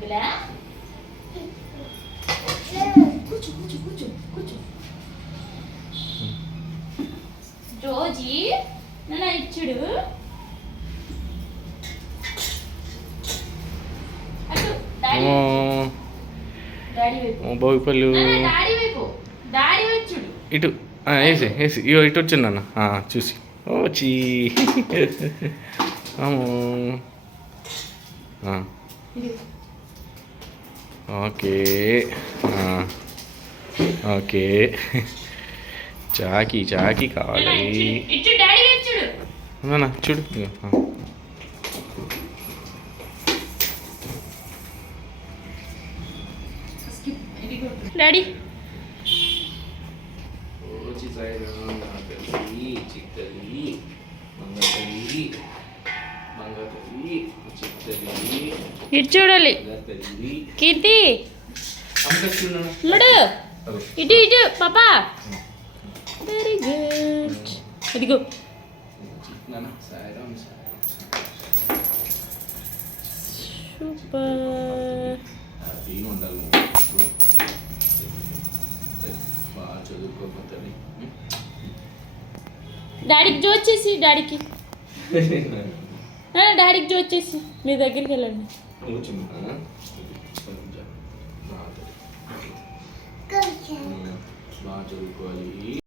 ముగ్గులా? కూర్చో కూర్చో కూర్చో కూర్చో. రోజీ నన్ను ఇచ్చుడు. భోగిపల్లి ఇటు ఆ, వేసి వేసి ఇగో ఇటు వచ్చింది అన్న ఆ, చూసి. ఓ చీ. అమ్మో. ఆ, ఇది. ఓకే ఆ, ఓకే చాకి చాకి నాన్న, కావాలి ఇచ్చుడు. ఇచ్చు డాడీ వచ్చుడు నాన్న చూడు ఇగో, ఆ. డాడీ ఓచి సాయిరామ్, నా తల్లి, చిత్తల్లి, మంగతల్లి, మంగతల్లి, చిత్తల్లి, ఇటు చూడాలి. కీర్తి. చూడు లడు. ఇటు ఇటు పాపా. వెరీ గుడ్ ఇదిగో. సూపర్ డాడీకి జోచేసి డాడీకి. ఆ, డాడీకి జోచేసి మీ దగ్గరికి వెళ్ళండి. కూర్చున్నా బాగా చదువుకోవాలి